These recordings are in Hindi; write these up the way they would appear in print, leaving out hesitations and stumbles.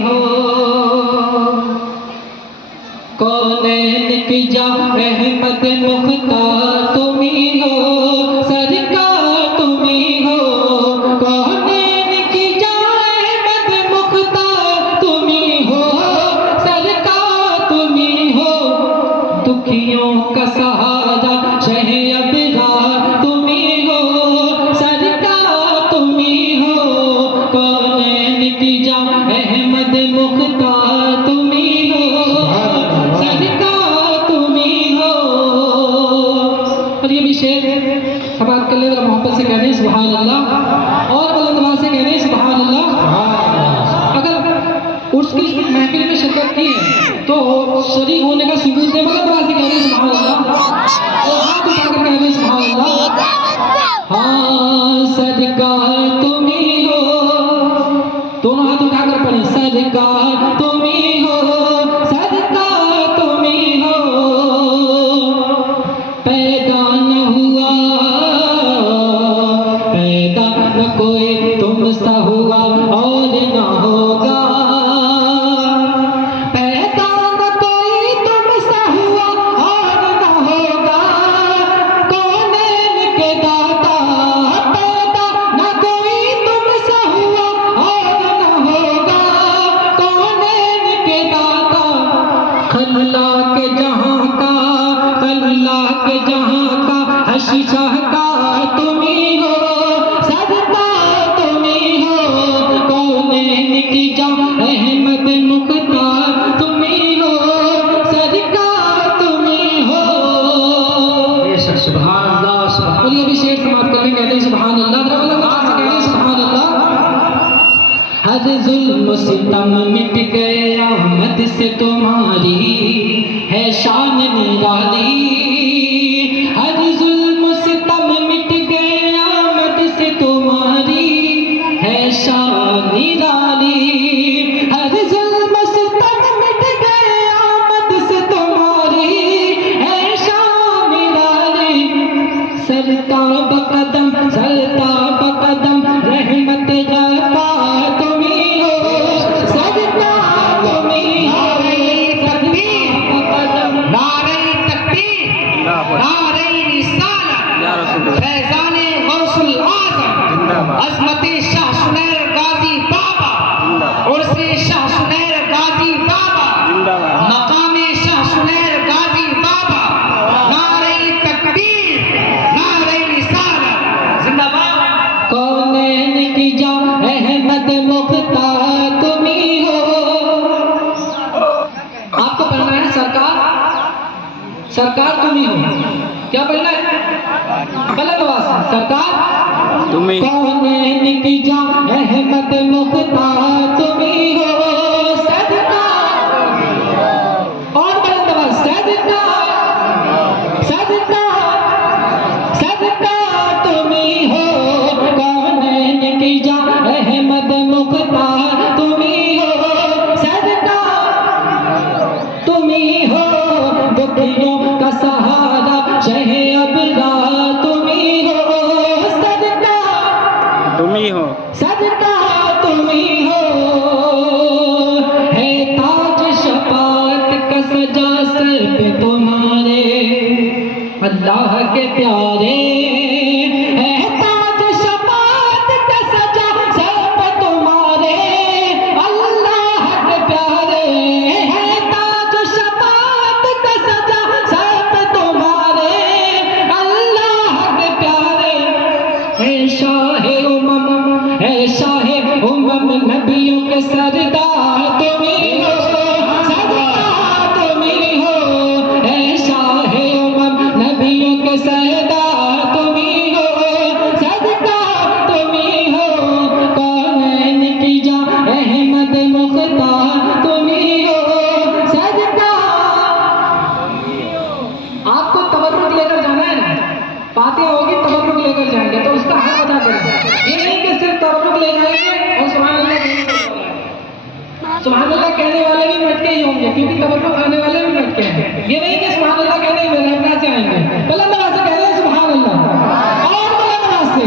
हो, कौनैन की जा अहमद मुख्तार तुम ही हो, सरकार तुम ही हो, कौनैन की जा अहमद मुख्तार तुम ही हो, सरकार तुम ही हो, दुखियों का सहारा शह अबरार तुम ही हो, सरकार तुम ही हो, कौनैन की जा अहमद मुख्तार तुम ही हो, सरकार तुम ही हो। और ये भी शेर समाप्त कर ले, मोहब्बत से कहने सुभान अल्लाह और बुलंद आवाज से कहने सुभान अल्लाह। अगर उसकी महफिल में शिरकत की है तो शरीक होने का सबूत है, बुलंद आवाज से कहने सुभान अल्लाह और हाथ उठाकर कहने सुभान अल्लाह। हाँ सरकार तुम ही हो, दोनों हाथ उठाकर पढ़े, सरकार तुम ही हो, सरकार तुम ही हो, पैदा न हुआ पैदा न कोई तुमसा हुआ और न होगा, पैदा न कोई तुमसा हुआ और न होगा, कौनैन के दाता, पैदा न कोई तुमसा हुआ और न होगा, कौनैन के दाता, अल्लाह के जहां का, अल्लाह के जहां का हशीशाह का तुम ही हो, सरकार तुम ही हो, कौनैन की जा अहमद मुख्तार तुम ही हो, सरकार तुम ही हो। सुभान अल्लाह सुभान अल्लाह। भी शेर समाप्त करने कहते हैं सुभान अल्लाह, कहते सुभान अल्लाह। हर जुल्म सितम मिट गए रहमत से तुम्हारी है शान निराली, हर जुल्म सितम मिट गए रहमत से तुम्हारी है शान निराली, हर जुल्म सितम मिट गए रहमत से तुम्हारी है शान निराली, सरता बकदम सरता बकदम रहमत गफा तुम ही हो, सरकार तुम ही हो, नारे तकबीर नारे रिसालत फैज़ाने गौसुल आज़म अज़मते शाह सुनैर गाजी बाबा, उर्से शाह सुनैर गाजी बाबा, मकामे शाह सुनैर गाजी बाबा, नारे तकबीर नारे रिसालत जिंदाबाद। कौनैन की जा अहमद मुख्तार तुम ही हो। आपको पढ़ना है सरकार सरकार तुम ही हो, क्या पढ़ना है? गलत आवाज, सरकार तुम ही, कौनैन की जा अहमद मुख्तार तुम ही हो, सरकार और बुलंद आवाज, सरकार सरकार सरकार तुम ही हो, कौनैन की जा अहमद मुख्तार तुम ही हो, सरकार तुम ही हो, दुखियों का सहारा शह अबरार तुम ही हो, सरकार तुम ही हो, सरकार तुम ही हो, है ताज शफाअत का सजा सर पे तुम्हारे अल्लाह के प्यारे, है ताज शफाअत का सजा सर पे तुम्हारे अल्लाह के प्यारे, है ताज शफाअत का सजा सर पे तुम्हारे अल्लाह के प्यारे, है शाहे उमम है शाहे उमम नबियों के सरदार तुम ही हो, सरदार तुम ही हो, है शाहे उमम नबियों के सरदार तुम ही हो, सरदार तुम ही हो, कौनैन की जा अहमद मुख्तार तुम ही हो, सरदार। आपको तबर्रुक लेकर जाना है ना, बातें होगी तबर्रुक लेकर जाएंगे तो उसका हक अदा करें, ये नहीं कि सिर्फ तबर्रुक ले जाएंगे और सुभान अल्लाह कहने वाले भी मटके ही होंगे, क्योंकि तबर्रुक खाने वाले भी मटके हैं, ये नहीं कि सुभान अल्लाह कहने में लहरा से आएंगे, बुलंद आवाज से कह रहे हैं सुभान अल्लाह और बुलंद आवाज से,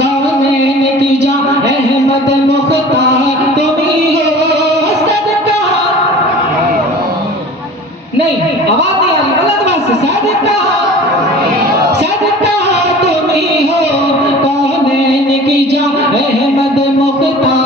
कौनैन की जा अहमद मुख्तार सरकार